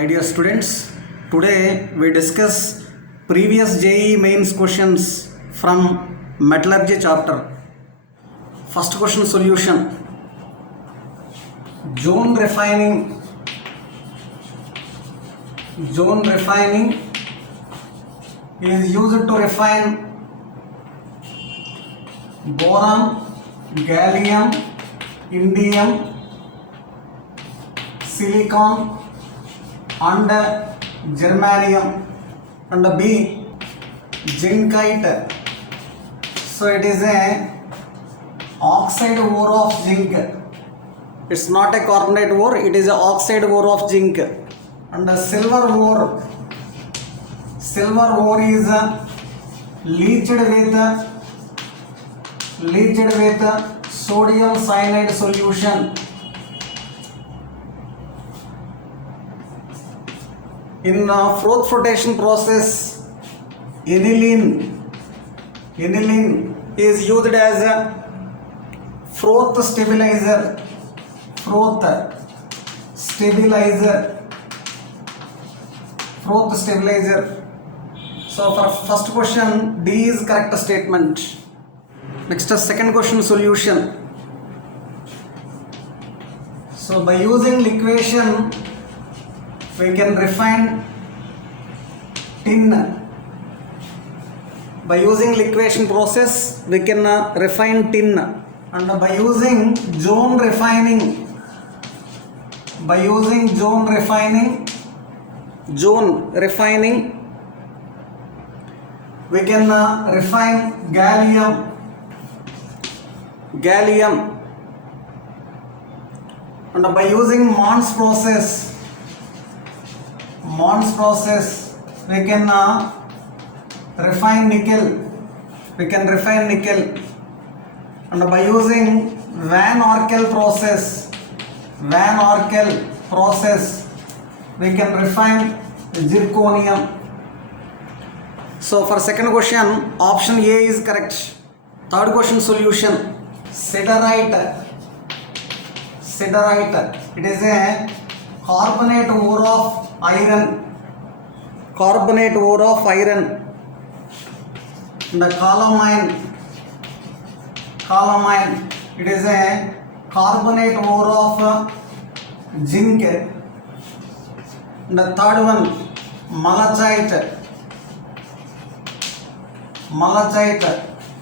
My dear students, today we discuss previous JEE mains questions from metallurgy chapter. First question solution. Zone refining is used to refine boron, gallium, indium, silicon and germanium, and B zincite. So it is a oxide ore of zinc. It's not a carbonate ore, it is a oxide ore of zinc. And the silver ore is leached with sodium cyanide solution. In Froth flotation process, aniline is used as a froth stabilizer. So for first question, D is correct statement. Next, second question solution. So by using liquation, we can refine tin. By using liquation process, we can refine tin. And by using zone refining, we can refine gallium. And by using Mons process, we can refine nickel. And by using Van Orkel process, we can refine zirconium. So for second question, option A is correct. Third question solution. Siderite. It is a carbonate ore of iron. The calamine, it is a carbonate ore of zinc. The third one, malachite,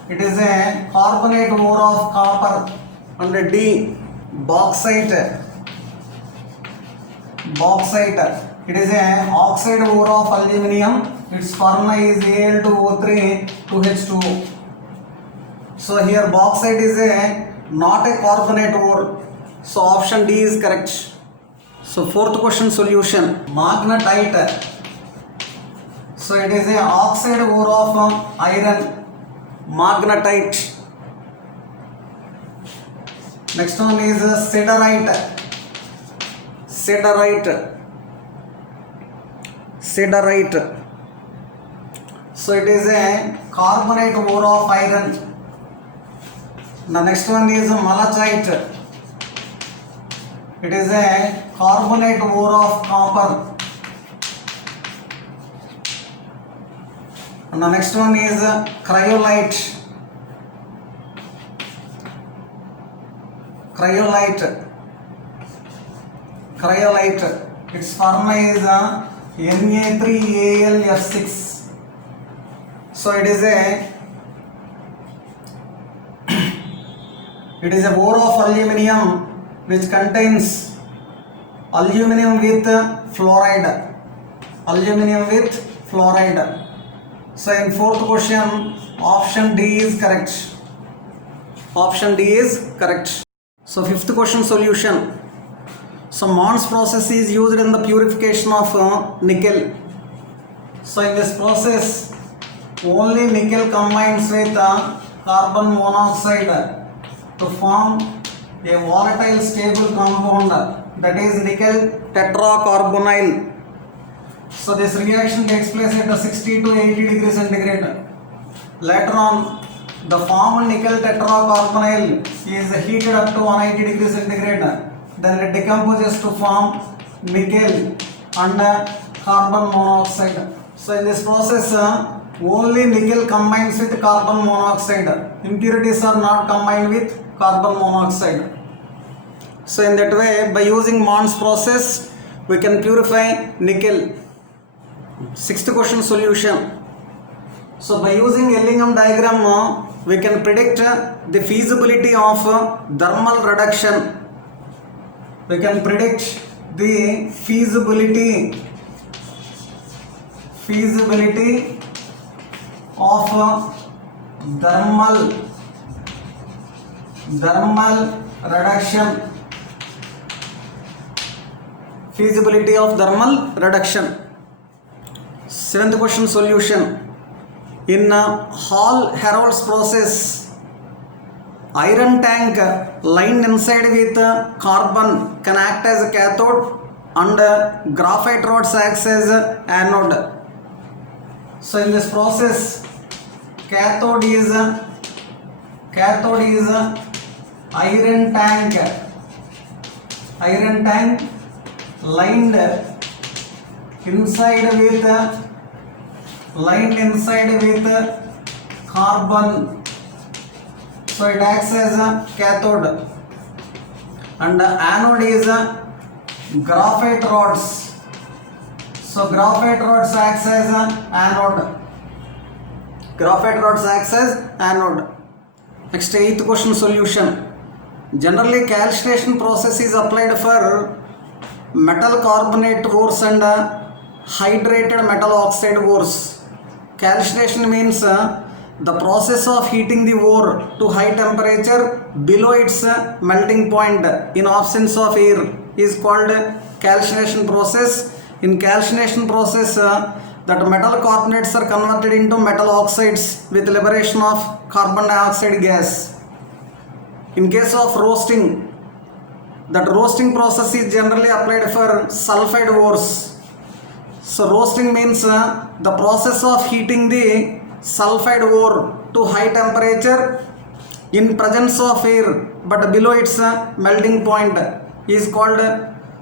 it is a carbonate ore of copper. And D, bauxite, it is a oxide ore of aluminium. Its formula is Al2O3 2H2O. So here bauxite is not a carbonate ore. So option D is correct. So fourth question solution, magnetite. So it is a oxide ore of iron, magnetite. Next one is siderite. So it is a carbonate ore of iron. The next one is malachite. It is a carbonate ore of copper. And the next one is cryolite. Its formula is Na3Al(F6). So it is a ore of aluminium which contains aluminium with fluoride. So in fourth question, option D is correct. So fifth question solution. So Mons process is used in the purification of nickel. So in this process, only nickel combines with carbon monoxide to form a volatile stable compound, that is nickel tetracarbonyl. So this reaction takes place at 60 to 80 degrees centigrade. Later on, the formed nickel tetracarbonyl is heated up to 180 degrees centigrade. Then it decomposes to form nickel and carbon monoxide. So in this process only nickel combines with carbon monoxide. Impurities are not combined with carbon monoxide. So in that way, by using Mond's process, we can purify nickel. Sixth question solution. So by using Ellingham diagram, we can predict the feasibility of thermal reduction. We can predict the feasibility of thermal reduction. Feasibility of thermal reduction. Seventh question solution. In Hall-Herold's process, iron tank lined inside with carbon can act as a cathode and graphite rods acts as anode. So in this process, cathode is iron tank lined inside with carbon. So it acts as a cathode, and the anode is graphite rods. So graphite rods acts as anode. Next, eighth question solution. Generally, calcination process is applied for metal carbonate ores and hydrated metal oxide ores. Calcination means the process of heating the ore to high temperature below its melting point in absence of air is called calcination process. In calcination process, that metal carbonates are converted into metal oxides with liberation of carbon dioxide gas. In case of roasting, that roasting process is generally applied for sulfide ores. So roasting means the process of heating the sulfide ore to high temperature in presence of air but below its melting point is called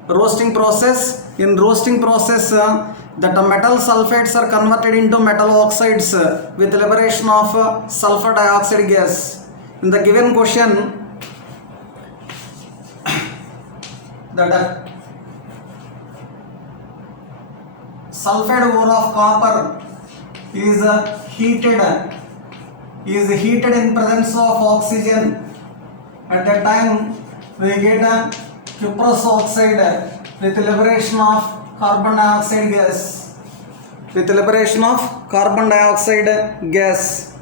roasting process. In roasting process, that metal sulfates are converted into metal oxides with liberation of sulfur dioxide gas. In the given question, that sulfide ore of copper is heated in presence of oxygen. At that time, we get cuprous oxide with liberation of carbon dioxide gas.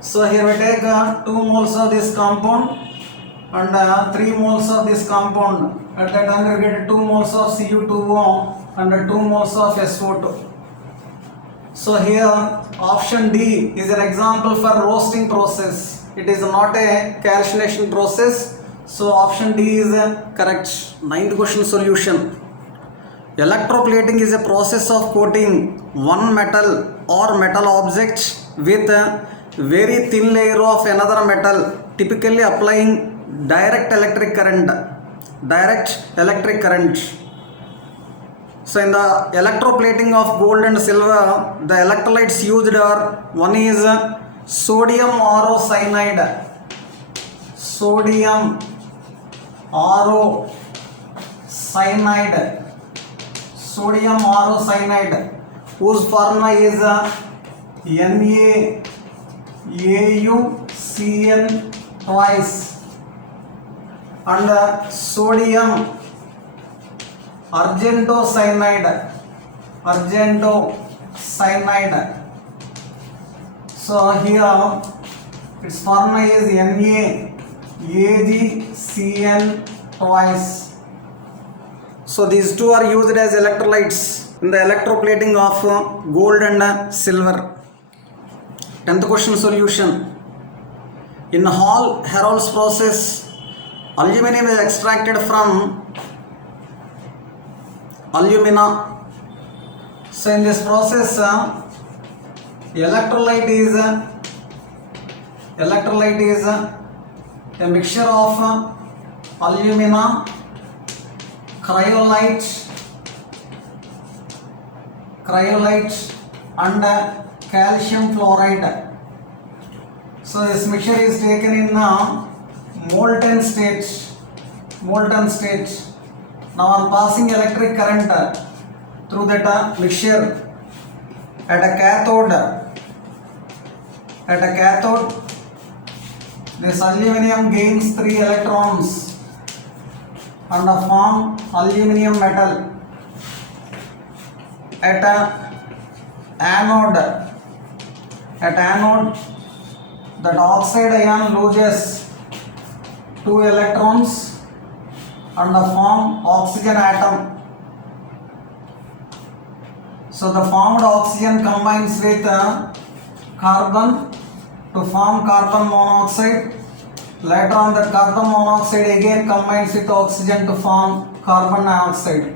So here we take 2 moles of this compound and 3 moles of this compound. At that time, we get 2 moles of Cu2O and 2 moles of SO2. So here option D is an example for roasting process. It is not a calcination process. So option D is correct. Ninth question solution. Electroplating is a process of coating one metal or metal object with a very thin layer of another metal, typically applying direct electric current. So in the electroplating of gold and silver, the electrolytes used are, one is sodium RO cyanide, whose formula is NaAuCN twice, and sodium argento cyanide. So here its formula is NaAgCN twice. So these two are used as electrolytes in the electroplating of gold and silver. 10th question solution. In Hall-Herold's process, aluminum is extracted from alumina. So in this process, electrolyte is a mixture of alumina, cryolite cryolite and calcium fluoride. So this mixture is taken in molten state. Now on passing electric current through that mixture at a cathode, this aluminum gains 3 electrons and form aluminum metal. At anode, that oxide ion loses 2 electrons and form oxygen atom. So the formed oxygen combines with carbon to form carbon monoxide. Later on, the carbon monoxide again combines with oxygen to form carbon dioxide.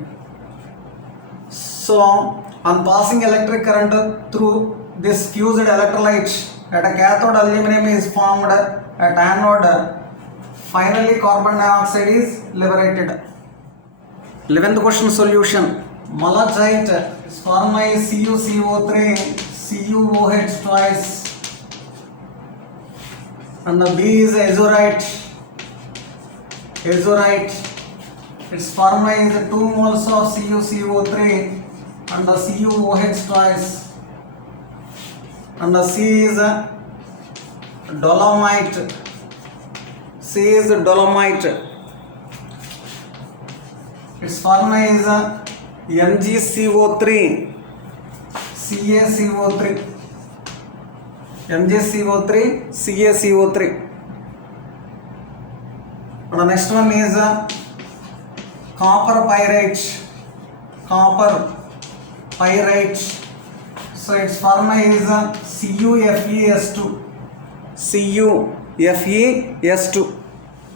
So on passing electric current through this fused electrolyte, at a cathode aluminum is formed, at anode finally carbon dioxide is liberated. 11th question solution. Malachite is formed by CuCO3, CuOH twice, and the B is azurite. It's formed by 2 moles of CuCO3 and the CuOH twice, and the C is dolomite. Its formula is MgCO3, CaCO3. And the next one is copper pyrite. So its formula is CuFeS2.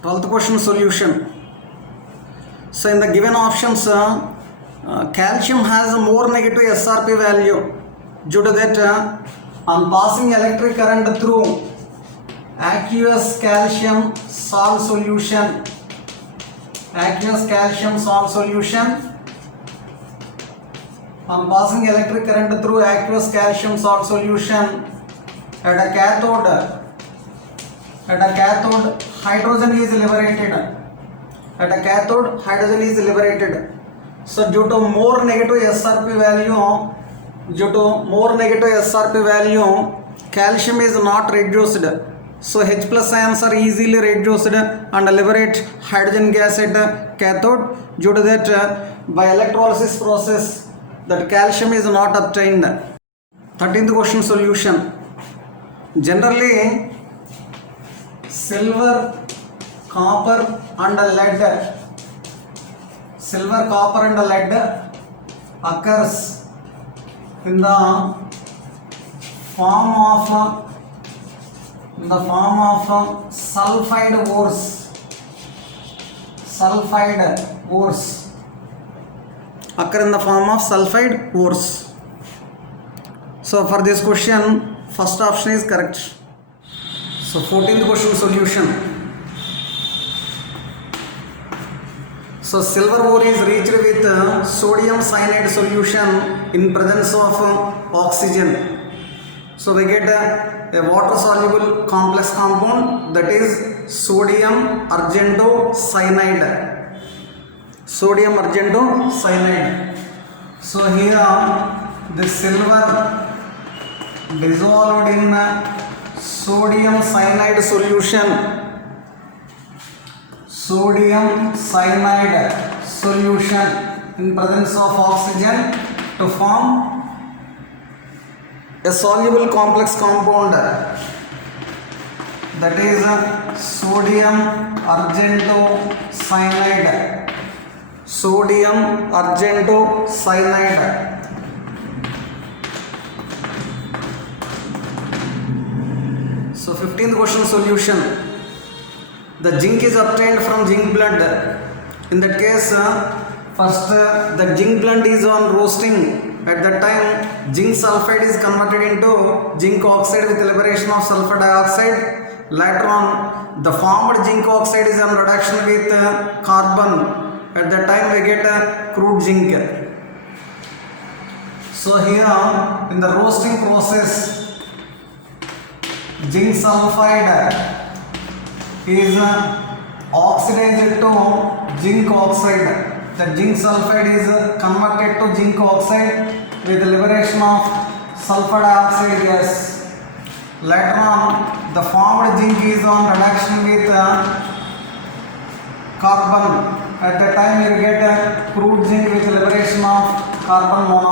12th question solution. So in the given options, calcium has a more negative SRP value. Due to that, on passing electric current through aqueous calcium salt solution, on passing electric current through aqueous calcium salt solution, at a cathode hydrogen is liberated. So due to more negative SRP value, calcium is not reduced. So H plus ions are easily reduced and liberate hydrogen gas at cathode. Due to that, by electrolysis process, that calcium is not obtained. 13th question solution. Generally, silver, copper and lead occurs in the form of sulfide ores. So for this question, first option is correct. So 14th question solution. So silver ore is reached with sodium cyanide solution in presence of oxygen. So we get a water soluble complex compound, that is sodium argentocyanide. So here the silver dissolved in sodium cyanide solution in presence of oxygen to form a soluble complex compound, that is sodium argentocyanide. So 15th question solution. The zinc is obtained from zinc blood. In that case, first the zinc blend is on roasting. At that time, zinc sulfide is converted into zinc oxide with liberation of sulfur dioxide. Later on, the formed zinc oxide is on reduction with carbon. At that time, we get crude zinc. So here in the roasting process, zinc sulfide is oxidized to zinc oxide. The zinc sulfide is converted to zinc oxide with liberation of sulfur dioxide gas. Later on, the formed zinc is on reduction with carbon. At the time you get crude zinc with liberation of carbon monoxide.